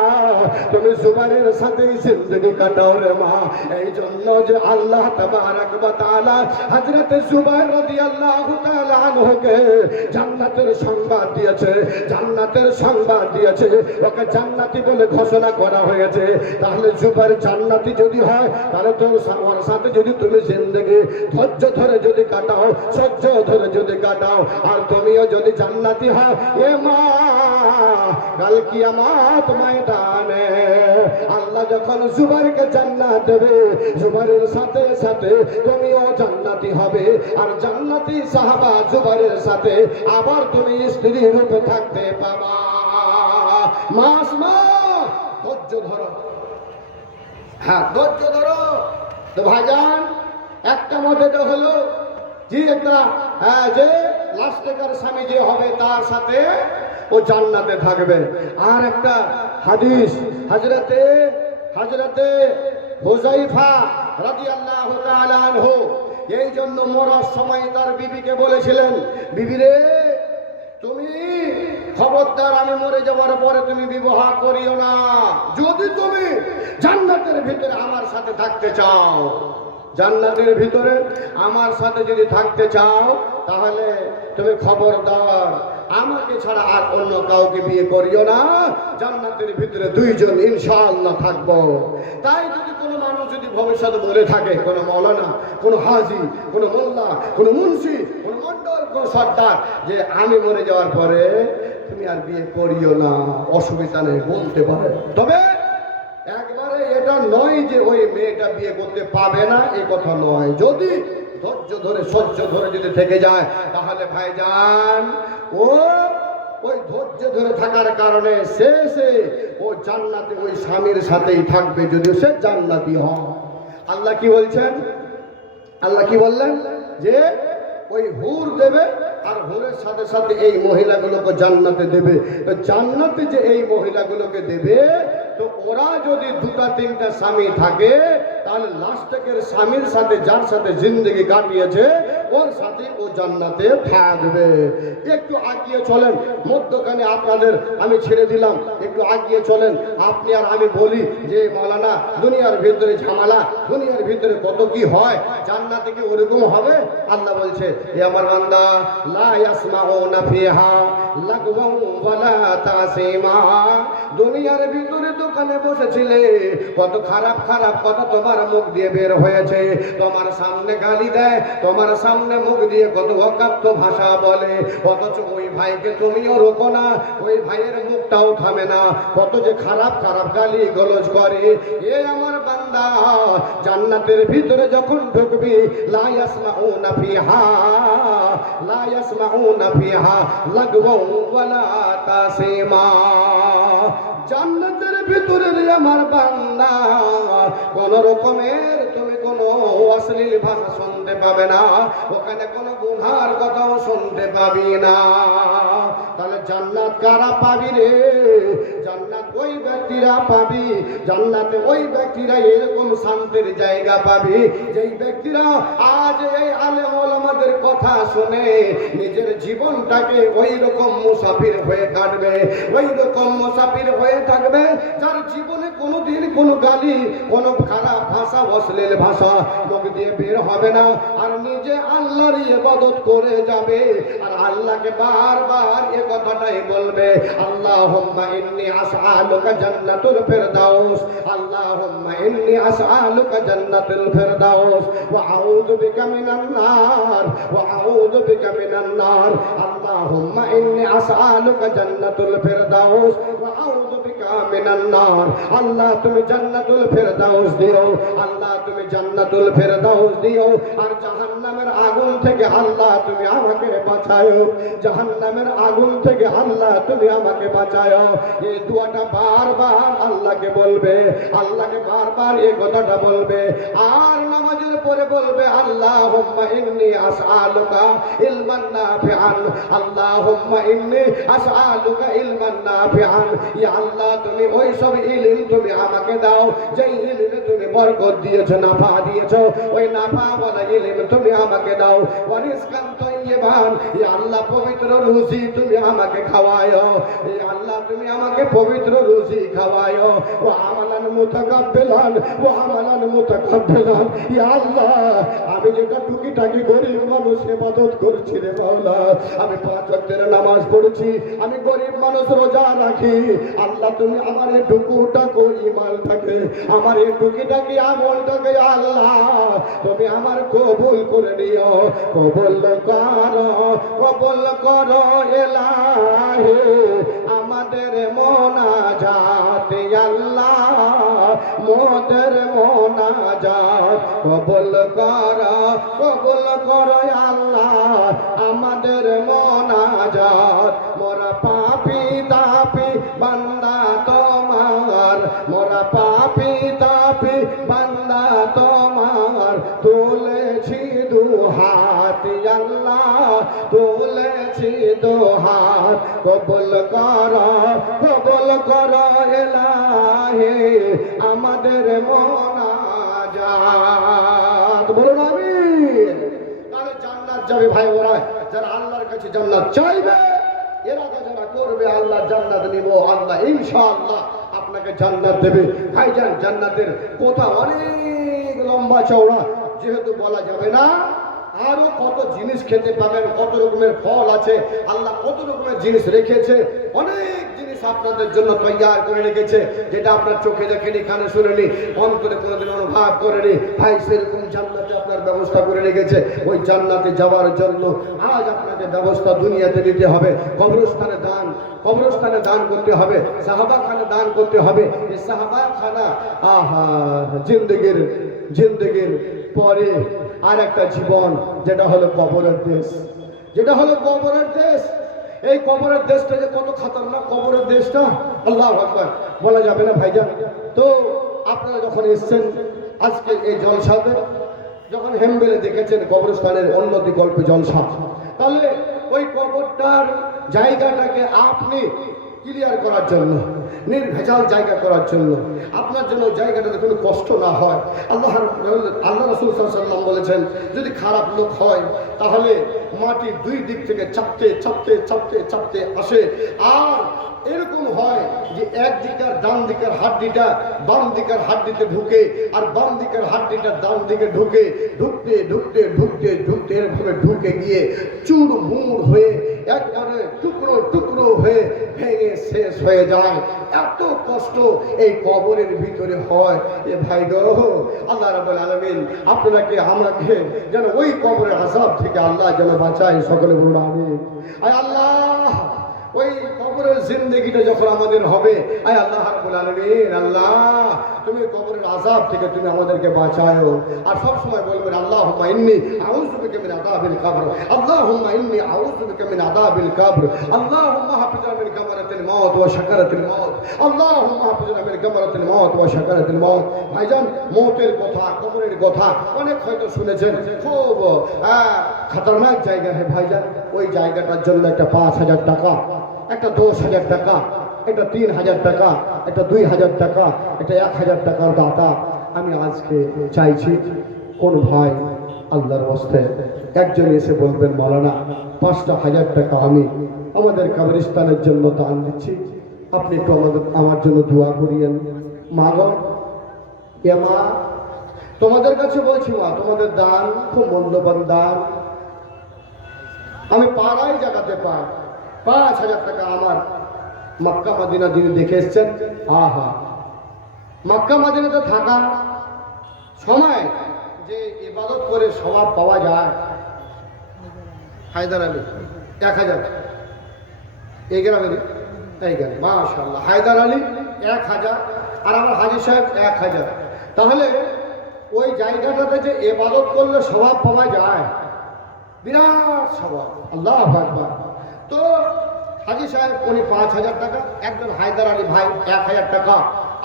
তুমি জুবাইরের সাথে জিন্দেগি কাটাও রে মা। এই জন্য যে আল্লাহ তাবারক ওয়া তাআলা হযরত জুবাইর রাদিয়াল্লাহু তাআলা আনহুকে জান্নাতের সংবাদ দিয়েছে, জান্নাতের সংবাদ দিয়েছে, ওকে জান্নাতি বলে ঘোষণা করা হয়েছে। তাহলে জুবাইর জান্নাতি যদি হয়, তাহলে তোর সাথে যদি তুমি জিন্দেগি ধৈর্য ধরে যদি কাটাও, সহ্য ধরে যদি কাটাও, আর তুমিও যদি জান্নাতি হও, এ মা কাল কিয়ামত ময়দানে আল্লাহ যখন জুবাইরকে জান্নাত দেবে, জুবাইরের সাথে সাথে তুমিও জান্নাতি হবে। আর জান্নাতি সাহাবা জুবাইরের সাথে আবার তুমি স্ত্রী রূপে থাকতে পাবা। মাস মা ধৈর্য ধরো, হ্যাঁ ধৈর্য ধরো। তো ভাইজান একটা মতে তো হলো যে একটা যে লাস্টেকার স্বামী যে হবে তার সাথে ও জান্নাতে থাকবে। আর একটা হাদিস হযরতে হুযায়ফা রাদিয়াল্লাহু তাআলা আনহু এই জন্য মরার সময় তার বিবিকে বলেছিলেন, বিবি রে তুমি খবরদার আমি মরে যাওয়ার পরে তুমি বিবাহ করিও না। যদি তুমি জান্নাতের ভিতরে আমার সাথে থাকতে চাও, জান্নাতের ভিতরে আমার সাথে যদি থাকতে চাও, তাহলে তুমি খবরদার আমাকে ছাড়া আর অন্য কাউকে বিয়ে করিও না। জান্নাতের ভিতরে দুইজন ইনশাআল্লাহ থাকবো। তাই যদি কোনো মানুষ যদি ভবিষ্যতে বলে থাকে, কোনো মাওলানা, কোনো হাজি, কোনো মোল্লা, কোনো মুন্সি, কোনো মন্ডল, কোনো সর্দার, যে আমি মরে যাওয়ার পরে তুমি আর বিয়ে করিও না, অসুবিধা নেই বলতে পারে। তবে একবারে এটা নয় যে ওই মেয়েটা বিয়ে করতে পাবে না, এ কথা নয়। যদি ধৈর্য ধরে সহ্য ধরে যদি থেকে যায়, তাহলে ভাইজান ওই ধৈর্য ধরে থাকার কারণে শেষে ও জান্নাতে ওই স্বামীর সাথেই থাকবে, যদি সে জান্নাতি হয়। আল্লাহ কি বলছেন? আল্লাহ কি বললেন? যে ওই হুর দেবে, আর হুরের সাথে সাথে এই মহিলাগুলোকে জান্নাতে দেবে। তো জান্নাতে যে এই মহিলাগুলোকে দেবে, তো ওরা যদি দুটা তিনটা স্বামী থাকে, তাহলে লাস্টের স্বামীর সাথে যার সাথে জিন্দগি কাটিয়েছে ওর সাথে ও জান্নাতে থাকবে। একটু আগিয়ে চলেন, মধ্যখানে আপনাদের আমি ছেড়ে দিলাম, একটু আগিয়ে চলেন। আপনি আর আমি বলি যে মাওলানা দুনিয়ার ভিতরে ঝামেলা, দুনিয়ার ভিতরে কত কি হয়, জান্নাতে কি ওরকম হবে? আল্লাহ বলছে, এ আমার বান্দা লা ইয়াসমাউনা ফিহা লাগওয়ান ওয়ালা তাসিমা। দুনিয়ার ভিতরে দোকানে বসেছিলে, কত খারাপ খারাপ কথা তোমার মুখ দিয়ে বের হয়েছে। তোমার সামনে গালি দেয়, তোমার সামনে মুখ দিয়ে কত অকাপ্য ভাষা বলে, অথচ ওই ভাইকে তুমিও রোকো না, ওই ভাইয়ের মুখটাও থামে না, কত যে খারাপ খারাপ গালি গলজ করে। এ আমার বান্দা জান্নাতের ভিতরে যখন ঢুকবি, লা ইয়াসমাউনা ফিহা লাগওয়ান ওয়ালা তাসিমা। জান্নাতের ভিতরে রে আমার বান্দা কোন রকমের তুমি কোন অশ্লীল ভাষা শুনতে পাবে না, ওখানে কোন গুনার কথাও শুনতে পাবি না। তাহলে জান্নাত কারা পাবি রে? জান্নাত ওই ব্যক্তিরা পাবি, জান্নাতে ওই ব্যক্তিরা এরকম শান্তির জায়গা পাবি যেই ব্যক্তিরা আজ এই আলেম ওলামাদের কথা শুনে নিজের জীবনটাকে ওই রকম মুসাফির হয়ে কাটবে, ওই রকম মুসাফির হয়ে থাকবে যার জীবনে কোনোদিন কোনো গালি, কোনো খারাপ ভাষা, অশ্লীল ভাষা মুখ দিয়ে বের হবে না, আর নিজে আল্লাহর ইবাদত করে যাবে। আর আল্লাহকে বারবার এ কথাটাই বলবে, আল্লাহুম্মা ইন্নী আসআলুকা জান্নাতুল ফিরদাউস, আল্লাহুম্মা ইন্নী আসআলুকা জান্নাতুল ফিরদাউস ওয়া আউযু বিকা মিনান নার, ওয়া আউযু বিকা মিনান নার। আল্লাহুম্মা ইন্নী আসআলুকা জান্নাতুল ফিরদাউস ওয়া আউযু বিকা মিনান নার। আল্লাহ তুমি জান্নাতুল ফিরদাউস দিও, আল্লাহ তুমি জান্নাতুল ফিরদাউস দিও। আর জাহান্নামের আগুন থেকে আল্লাহ তুমি আমাকে বাঁচাও, জাহান্নামের আগুন থেকে আল্লাহ তুমি আমাকে বাঁচাও। এই দোয়াটা বারবার আল্লাহকে বলবে, আল্লাহকে বারবার এই কথাটা বলবে। আর নামাজের পরে বলবে আল্লাহুম্মা ইন্নী আসআলুকা ইলমান নাফিআন, আল্লাহুম্মা ইন্নী আসআলুকা ইলমান নাফিআন। ইয়া আল্লাহ, তুমি ওই সব ইলম তুমি আমাকে দাও যেই ইলমে তুমি বরকত দিয়েছো, নাফা দিয়েছো, ওই নাফা ওয়ালা ইলম তুমি আমাকে দাও। ওয়া রিজকান তাইয়্যিবান, ইয়া আল্লাহ পবিত্র রুজি তুমি আমাকে খাওয়ায়ো, ইয়া আল্লাহ তুমি আমাকে পবিত্র রুজি খাওয়ায়ো। ওয়া আমালান মুতাকাব্বিলান, ওয়া আমালান মুতাকাব্বিলান। ইয়া আল্লাহ, আমি যেটা টুকিটাকি গরিব মানুষ ইবাদত করছি রে মাওলা, আমি 5 ওয়াক্তের নামাজ পড়ছি, আমি গরিব মানুষ রোজা রাখি, আল্লাহ তুমি আমার এই টুকুটাকু ঈমানটাকে, আমার এই টুকিটাকি আমলটাকে আল্লাহ তুমি আমার কবুল করে নিও, কবুল করো, কবুল করো ইলাহি আমাদের মোনাজাত। আল্লাহ মোদের মোনাজাত কবুল করো, কবুল করো আল্লাহ আমাদের মোনাজাত। মোরা পাপী তাপী বান্দা তোমার, মোরা পাপী তাপী বান্দা তোমার, তুলেছি দুহাত আল্লাহ, তুলেছি দুহাত, কবুল করো, কবুল করো ইলাহি আমাদের মোনাজাত। বলুন আমিন। তাহলে জান্নাত যাবে ভাই ওরা যারা আল্লাহর কাছে জান্নাত চাইবে, এরা যারা করবে আল্লাহ জান্নাত নিব, আল্লাহ ইনশাআল্লাহ আপনাকে জান্নাত দেবে। ভাইজান জান্নাতের কথা অনেক লম্বা চওড়া, যেহেতু বলা যাবে না, আরো কত জিনিস খেতে পাবেন, কত রকমের ফল আছে, আল্লাহ কত রকমের জিনিস রেখেছে, অনেক জিনিস আপনাদের জন্য তৈয়ার করে রেখেছে, যেটা আপনার চোখে দেখেনি, কানে শুনেনি, অন্তরে কোনোদিন অনুভব করেনি। ভাই সেরকম জান্নাতে আপনার ব্যবস্থা করে রেখেছে। ওই জান্নাতে যাওয়ার জন্য আজ আপনাকে ব্যবস্থা দুনিয়াতে নিতে হবে। কবরস্থানে দান, কবরস্থানে দান করতে হবে, সাহাবা খানা দান করতে হবে। এই সাহাবা খানা আহা জিন্দগির পরে আর একটা জীবন, যেটা হলো কবরের দেশ, যেটা হলো কবরের দেশ। এই কবরের দেশটা যে কত খতরনাক কবরের দেশটা, আল্লাহু আকবার, বলা যাবে না ভাইজান। তো আপনারা যখন এসছেন আজকে এই জলসাতে, যখন হেমবেলে দেখেছেন কবরস্থানের উন্নতি গল্পে জলসা, তাহলে ওই কবরটার জায়গাটাকে আপনি ক্লিয়ার করার জন্য, নির্ভেজাল জায়গা করার জন্য, আপনার জন্য জায়গাটাতে কোনো কষ্ট না হয়, আল্লাহ রাসূল সাল্লাল্লাহু আলাইহি ওয়াসাল্লাম বলেছেন, যদি খারাপ লোক হয় তাহলে মাটি 2 দিক থেকে চাপতে চাপতে চাপতে চাপতে আসে, আর এরকম হয় যে এক দিকের ডান দিকের হাড্ডিটা বাম দিকের হাড্ডিতে ঢুকে, আর বাম দিকের হাড্ডিটা ডান দিকে ঢুকে, ঢুকতে ঢুকতে ঢুকতে ঢুকতে এরকম ঢুকে গিয়ে চুরমুর হয়ে একবারে টুকরো টুকরো হয়ে ভেঙে শেষ হয়ে যায়। এত কষ্ট এই কবরের ভিতরে হয়। এ ভাই গো, আল্লাহ রাব্বুল আলামিন আপনাকে আমাকে যেন ওই কবরের আযাব থেকে আল্লাহ যেন বাঁচায়। সকলে বলুন আমিন। আয় আল্লাহ, ওই কবরের জিন্দেগিটা যখন আমাদের হবে, আয় আল্লাহ রাব্বুল আলামিন, আল্লাহ তুমি কবরের আযাব থেকে তুমি আমাদেরকে বাঁচাও। আর সব সময় বলবেন আল্লাহুম্মা ইন্নী আউযু বিকা মিন আযাবিল কবর, আল্লাহুম্মা ইন্নী আউযু বিকা মিন আযাবিল কবর, আল্লাহুম্মা হাফিজনা মিন গামারাতিল মাউত ওয়া শাকারাতিল মাউত, আল্লাহুম্মা হাফিজনা মিন গামারাতিল মাউত ওয়া শাকারাতিল মাউত। ভাইজান, মওতের কথা, কবরের কথা অনেক হয়তো শুনেছেন, খুব খতরনাক জায়গা है ভাইজান। ওই জায়গাটার জন্য একটা 5,000 টাকা, একটা 10,000 টাকা, একটা 3,000 টাকা, একটা 2,000 টাকা, একটা 1,000 টাকার দাতা আমি আজকে চাইছি। কোন ভাই আল্লাহর ওয়াস্তে একজন এসে বলবেন, মাওলানা 5,000 টাকা আমি আমাদের কবরস্থানের জন্য দান দিচ্ছি, আপনি একটু আমার জন্য দোয়া করিয়েন। মা গো, এ মা, তোমাদের কাছে বলছি মা, তোমাদের দান খুব মূল্যবান দান, আমি পাড়ায় জায়গাতে পাই। 5,000 টাকা আমার মক্কা মদিনা যিনি দেখে এসছেন, আহা, মক্কা মদিনাতে থাকা সময় যে ইবাদত করে স্বভাব পাওয়া যায়। হায়দার আলী 1,000, এই গ্রামেরই, এই গ্রামে মাশাআল্লাহ, হায়দার আলী 1,000, আর আমার হাজী সাহেব 1,000। তাহলে ওই জায়গাটাতে যে ইবাদত করলে স্বভাব পাওয়া যায়, বিরাট স্বভাব, আল্লাহু আকবার। তো হাজী সাহেব উনি 5,000 টাকা, একজন হায়দার আলী ভাই 1,000 টাকা,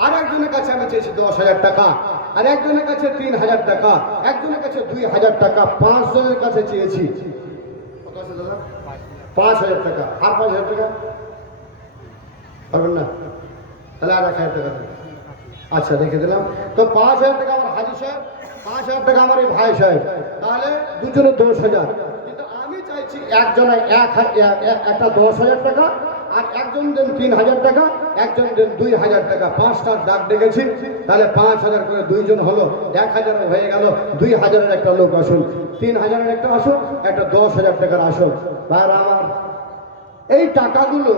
আর একজনের কাছে আমি চেয়েছি 10,000 টাকা। আর একজনের কাছে 3,000 টাকা, একজনের কাছে 2,000 টাকা, 5 জনের কাছে চেয়েছি। কত আছে দাদা? 5,000 টাকা। আর 5,000 টাকা পারবেন না? তাহলে আর 1,000 টাকা দেবেন। আচ্ছা রেখে দিলাম। তো 5,000 টাকা আমার হাজি সাহেব, 5,000 টাকা আমার এই ভাই সাহেব, তাহলে দুজনে 10,000। কিন্তু আমি চাইছি একজনে একটা 10,000 টাকা, আর একজন দেন 3,000 টাকা, একজন দেন 2,000 টাকা। 5টার ডাক ডেকেছি, তাহলে 5,000 করে দুইজন হলো, 1,000 হয়ে গেল। 2,000-এর একটা লোক আসুন, 3,000-এর একটা আসুন, একটা 10,000 টাকার আসুন। ভাইরা আমার, এই টাকাগুলো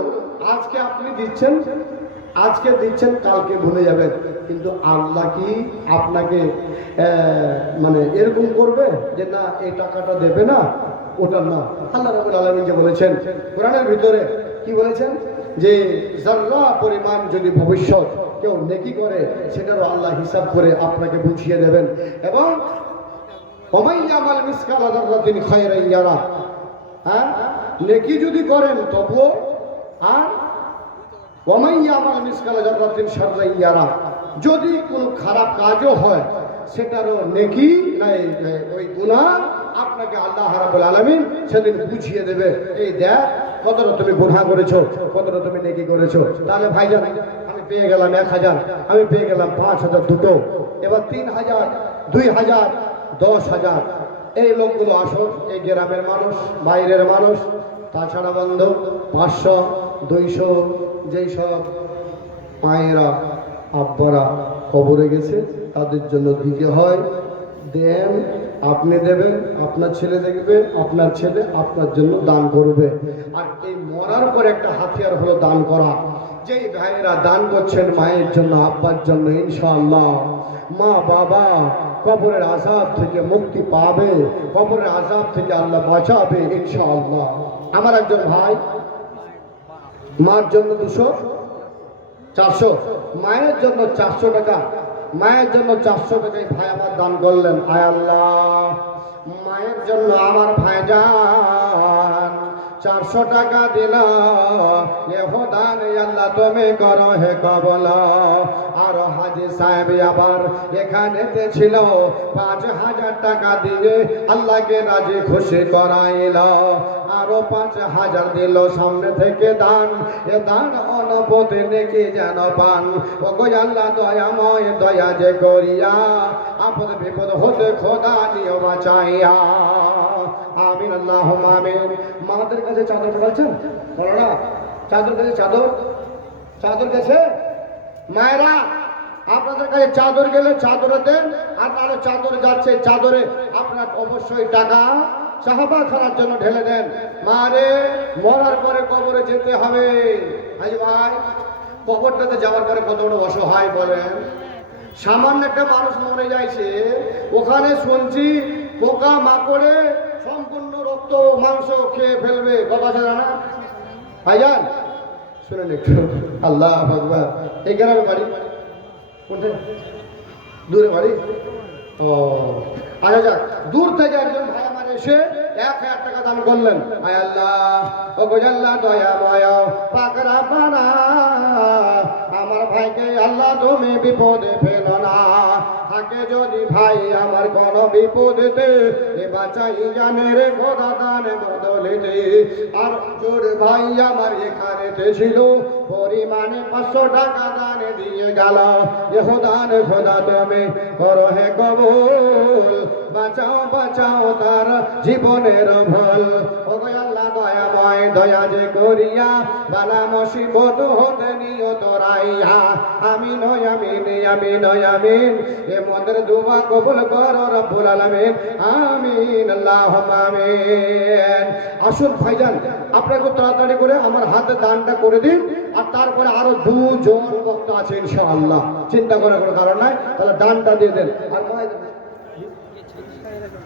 আজকে আপনি দিচ্ছেন, আজকে দিচ্ছেন, কালকে ভুলে যাবেন। কিন্তু আল্লাহ কি আপনাকে মানে এরকম করবে যে না এই টাকাটা দেবে না? ওটা না। আল্লাহ রাব্বুল আলামিন যে বলেছেন কোরআনের ভিতরে, কি বলেছেন? যে যারা পরিমাণ যদি ভবিষ্যৎ কেউ নেকি করে, সেটারও আল্লাহ হিসাব করে আপনাকে বুঝিয়ে দেবেন। এবং ওমাই ইয়ামাল মিসকালা যাররাতিন খায়রান ইয়ারা, হ্যাঁ, নেকি যদি করেন তবুও, আর ওমাই ইয়ামাল মিসকালা যাররাতিন শাররান ইয়ারা, যদি কোনো খারাপ কাজও হয় সেটারও নেকি নাই, ওই গুনাহ আপনাকে আল্লাহ রাব্বুল আলামিন সেদিন বুঝিয়ে দেবে। এই দেখ কতটা তুমি গুনাহ করেছো, কতটা তুমি নেকি করেছো। তাহলে ভাইজান, আমি পেয়ে গেলাম 1,000, আমি পেয়ে গেলাম 5,000 দুটো, এবার 3,000, 2,000, 10,000। এই লোকগুলো আসো, এই গ্রামের মানুষ, বাইরের মানুষ, তাছাড়া বন্ধু 500, 200, যেই সব মায়েরা আব্বারা কবরে গেছে তাদের জন্য দিতে হয়, দেন আপনি দেবেন, আপনার ছেলে দেখবে, আপনার ছেলে আপনার জন্য দান করবে। আর এই মরার পর একটা হাতিয়ার হলো দান করা। যেই ভাইয়েরা দান করছেন মায়ের জন্য, আব্বার জন্য, ইনশাআল্লাহ মা বাবা কবরের আযাব থেকে মুক্তি পাবে, কবরের আযাব থেকে আল্লাহ বাঁচাবে ইনশাআল্লাহ। আমার একজন ভাই মার জন্য 200, 400, মায়ের জন্য 400 টাকা, মায়ের জন্য 400 টাকায় ভাই আমার দান করলেন। আয় আল্লাহ, মায়ের জন্য আমার ভাইজান 400 টাকা দিল, এহো দান আল্লাহ তুমি করো হে কবুল। আর হাজি সাহেব আবার এখানেতে ছিল, 5,000 টাকা দিয়ে আল্লাহকে রাজি খুশি করাইল, আরো 5,000 দিল সামনে থেকে দান। এ দান অনবতে নেকি যেন পান। ও গো আল্লাহ দয়াময়, দয়া যে করিয়া আপদ বিপদ হতে খোদা নিও বাঁচাইয়া। আমিন আল্লাহুম্মা আমিন। মাদের কাছে চাদর পাঠাচ্ছেন, বলো না? চাদর কাছে, চাদর, চাদর কাছে মায়েরা, আপনাদের কাছে চাদর গেলে চাদরে দেন, আর নাহলে চাদর যাচ্ছে, চাদরে আপনার অবশ্যই টাকা সাহাবাখানার জন্য ঢেলে দেন। মারে মরার পরে কবরে যেতে হবে। হাজি ভাই, কবরটাতে যাওয়ার পরে কত বড় অসহায় বলেন। সামান্য একটা মানুষ মরে যাইছে, ওখানে শুনছি পোকা মাকড়ে সম্পূর্ণ রক্ত মাংস খেয়ে ফেলবে। কথা আছে না ভাইজান? শুনেন একটু, আল্লাহ আকবার। এই গ্রামে বাড়ি কোনটা? দূরে বাড়ি? ও আচ্ছা, যাক, দূর থেকে একজন ভাই আমার এসে 1,000 টাকা দান করলেন। আয় আল্লাহ, ও গোজাল্লাহ দয়াময় পাক রব্বানা, আমার ভাইকে আল্লাহ তুমি বিপদে ফেলো না। থাকে যদি ভাই আমার কোন বিপদেতে, এ বাঁচাই জানে রে খোদা দান বদলেতে। আর জোর ভাই আমার এখানেতে ছিল, পরিমাণে 500 টাকা দান দিয়ে গেল। এহো দান খোদা তুমি করো হে কবুল, বাঁচাও বাঁচাও তার জীবনের ভুল। ও গো আল্লাহ দয়াময়, দয়া যে করিয়া বালা মুসিবত হতে নিও তোরাইয়া। আমিন আমিন আমিন আমিন। এ মদের দুয়া কবুল করো রব্বুল আলামিন। আমিন আল্লাহুম্মা আমিন। আসুন ভাইজান, আপনারা খুব তাড়াতাড়ি করে আমার হাতে দানটা করে দিন, আর তারপরে আরো 2 জন বক্তা আছে ইনশাআল্লাহ, চিন্তা করার কোনো কারণ নাই। তাহলে দানটা দিয়ে দেন। আর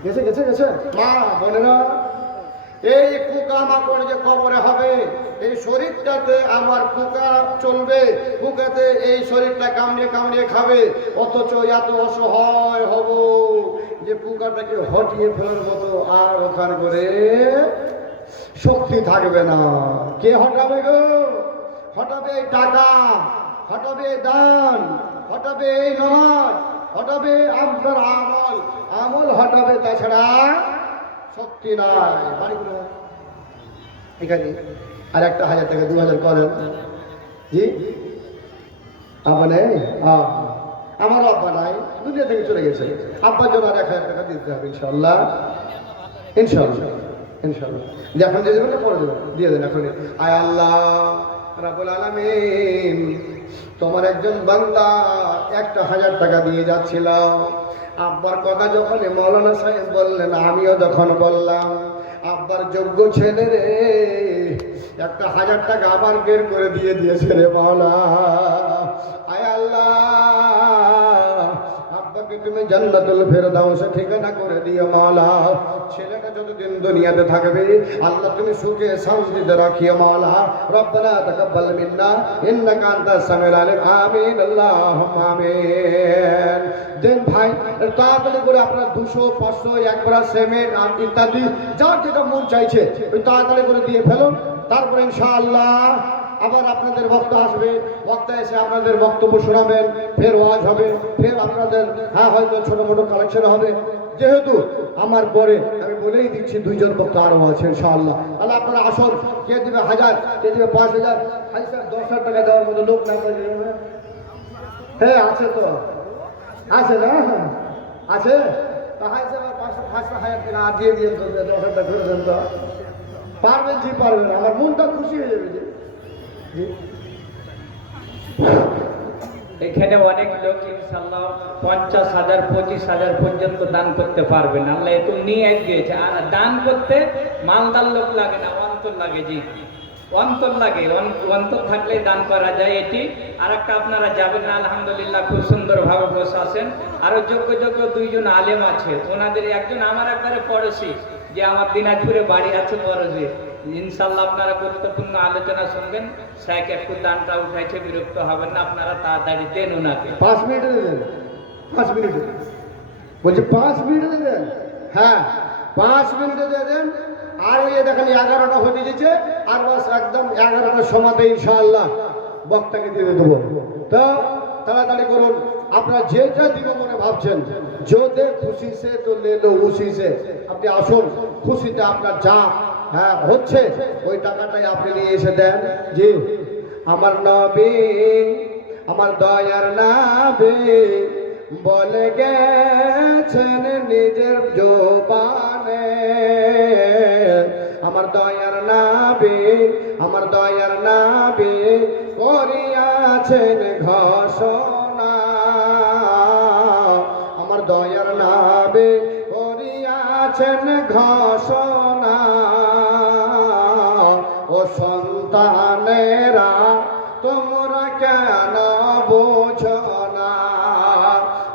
গেছে গেছে গেছে মা বোনেরা, এই পোকা মাকড় যে কবরে হবে, এই শরীরটাতে আমার পোকা চলবে, পোকাতে এই শরীরটা কামড়িয়ে কামড়িয়ে খাবে, অথচ এত অসহায় হব যে পোকাটাকে হটিয়ে ফেলার মতো আর ওখানে করে শক্তি থাকবে না। কে হটাবে গো? হটাবে এই টাকা, হটাবে এই দান, হটাবে এই নামাজ, হটাবে আপনার আমল, আমল হটাবে, তাছাড়া শক্তি নাই। বাড়িগুলো এখানে আর একটা 1000 টাকা 2000 করেন। জি আব্বা নেই? আমার আব্বা নাই, দুনিয়া থেকে চলে গেছে। আব্বার জন্য আর 1000 টাকা দিতে হবে ইনশাল্লাহ, ইনশাল্লাহ, ইনশাল্লাহ। এখন দিয়ে দেবেন না পরে দেবেন? দিয়ে দেন এখন। আয় আল্লাহ রাব্বুল আলামিন, তোমার একজন বান্দা একটা 1000 টাকা দিয়ে যাচ্ছিল। আব্বার কথা যখন মৌলানা সাহেব বললেন, আমিও যখন বললাম, আব্বার যোগ্য ছেলে রে একটা 1000 টাকা আবার বের করে দিয়ে দিয়েছে রে মাওলা। আয় আল্লাহ, আব্বাকে তুমি জান্নাতুল ফেরদাউসে ঠিকানা করে দিও মাওলা। ছেলেটা যতদিন দুনিয়াতে থাকবে আল্লাহ তুমি সুখে শান্তিতে রাখিও মাওলা। রব্বানা তাকাব্বাল মিন্না ইন্নাকা আনতাস সামিউল আলিম। আমিন আল্লাহুম্মা আমিন। দেন ভাই তাড়াতাড়ি করে আপনারা 200 500 একবার সিমেন্ট আর ইত্যাদি যা যেটা মন চাইছে ওই তাড়াতাড়ি করে দিয়ে ফেলুন। তারপরে ইনশাআল্লাহ আবার আপনাদের বক্তা আসবে, বক্তা এসে আপনাদের বক্তব্য শোনাবেন, ফের ওয়াজ হবে, ফের আপনাদের হয়তো ছোট মোটো কালেকশন হবে। যেহেতু আমার পরে আমি বলেই দিচ্ছি 2 জন বক্তা আরো আছে ইনশাআল্লাহ। তাহলে আপনারা আসুন, কে দিবে 1000, কে দিবে 5000, 10,000 টাকা দেওয়ার মতো লোক না করে দেবে। হ্যাঁ আছে তো, আছে না? আছে তাহাই সে 500-1000 টাকা আর দিয়ে দিয়ে 10,000 টাকা করে দেন তো। পারবেন? জি পারবেন। আমার মনটা খুশি হয়ে যাবে। জি এখানে অনেক লোক ইনশাআল্লাহ 50,000 25,000 পর্যন্ত দান করতে পারবেন। আল্লাহ একটু নিয়ে গিয়েছে। আর দান করতে মালদার লোক লাগে না, অন্তর লাগে। জি অন্তর লাগে, অন্তর থাকলে দান করা যায়। এটি আর একটা আপনারা যাবেন না, আলহামদুলিল্লাহ খুব সুন্দরভাবে বসে আছেন। আরো যোগ্য যোগ্য 2 জন আলেম আছে, ওনাদের একজন আমার একবারে পড়োশি, যে আমার দিনাজপুরে বাড়ি আছে পড়োশি। ইনশাল্লাহ আপনারা গুরুত্বপূর্ণ আলোচনা শুনবেন। শেখ একটু দানটা উঠাইছে, বিরক্ত হবেন না, আপনারা তাড়াতাড়ি দেন ওনাকে। 5 মিনিটে দেন, 5 মিনিটে বলছি, 5 মিনিটে দেন। হ্যাঁ 5 মিনিটে দিয়ে দেন। আর ওই দেখেন 11টা হতে গেছে, আর বাস একদম 11টার সময়তে ইনশাআল্লাহ বক্তাকে দিয়ে দেবো। তো তাড়াতাড়ি করুন। আপনারা যেটা দিব মনে ভাবছেন, যদি খুশি সে তো লে লো উসি সে। আপনি আসুন, খুশিতে আপনার যা হচ্ছে ওই টাকাটাই আপনি নিয়ে এসে দেন। জি আমার নবী, আমার দয়ার নবী বলে গেছেন নিজের জবানে, আমার দয়ার নবী, আমার দয়ার নবী করিয়াছেন ঘোষণা, আমার দয়ার নবী করিয়াছেন ঘোষণা। ও সন্তানেরা তোমরা কেন বোঝো না,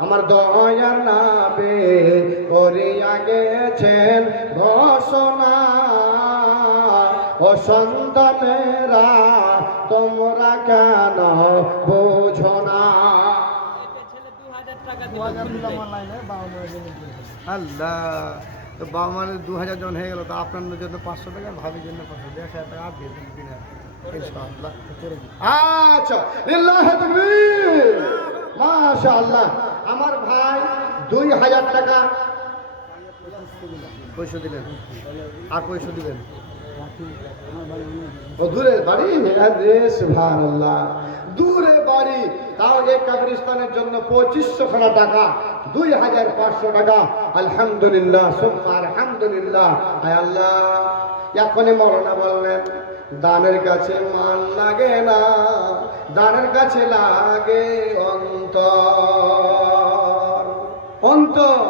আমার দয়ার নবী করিয়া গেছেন ঘোষণা। ও সন্তানেরা তোমরা কেন বোঝো না। আল্লাহ, তো বাবা মানের 2000 জন হয়ে গেল, তো আপনার জন্য 500 টাকা, ভাবির জন্য 500, 1000 টাকা আর দিয়ে দিন ইনশাআল্লাহ। আচ্ছা লিল্লাহি তাকবীর, মাশাআল্লাহ। আমার ভাই 2000 টাকা পয়সা দিলেন, আর পয়সা দিবেন। ও দূরে বাড়ি, আরে সুবহানাল্লাহ, দূরে বাড়ি, তাও এই কবরস্থানের জন্য 2500 টাকা, 2500 টাকা। আলহামদুলিল্লাহ সুবহান আলহামদুলিল্লাহ। আয় আল্লাহ, এখনই মওলানা বললেন দানের কাছে মান লাগে না, দানের কাছে লাগে অন্তর। অন্তর,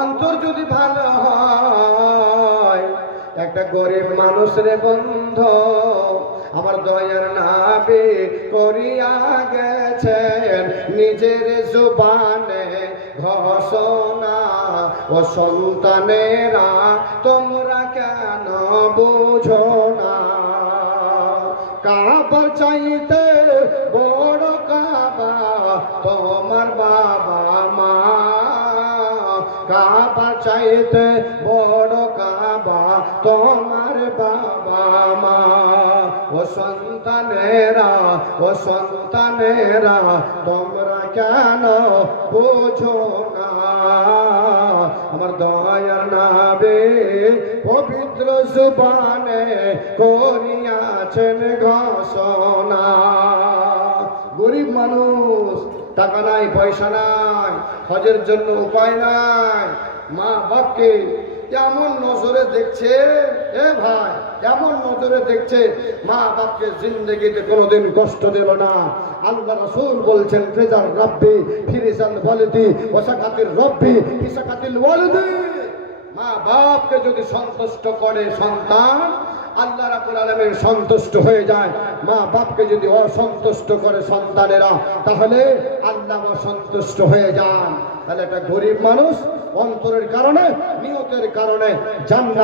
অন্তর যদি ভালো হয়, একটা গরিব মানুষের বন্ধু আমার দয়ার নবী করিয়া গেছেন নিজের জবানে ঘোষণা। ও সন্তানেরা তোমরা কেন বুঝো না, কাবার চাইতে বড় কাবা তোমার বাবা মা, কাবা চাইতে বড় কাবা তোমার বাবা মা। ও সন্তানেরা, ও সন্তানেরা তোমরা কেন বোঝো না আমার দয়ার নাবে পবিত্র জুবানে করিয়াছেন ঘোষণা। গরিব মানুষ, টাকা নাই, পয়সা নাই, হজের জন্য উপায় নাই, মা বাপকে এমন নজরে দেখছে, এ ভাই এমন নজরে দেখছে, মা বাপকে জিন্দগিতে কোনোদিন কষ্ট দিল না। আল্লাহ রাসূল বলছেন ফিজার রাব্বি ফিরিজাল ওয়ালিদি ওয়াসাকাতির রব্বি ফিসাকাতিল ওয়ালিদি। মা বাপকে যদি সন্তুষ্ট করে সন্তান, আল্লাহ রাব্বুল আলামিন সন্তুষ্ট হয়ে যায়। মা বাপকে যদি অসন্তুষ্ট করে সন্তানেরা, তাহলে আল্লাহ অসন্তুষ্ট হয়ে যান। তাহলে একটা গরিব মানুষ অন্তরের কারণে, নিয়তের কারণে জান্নাত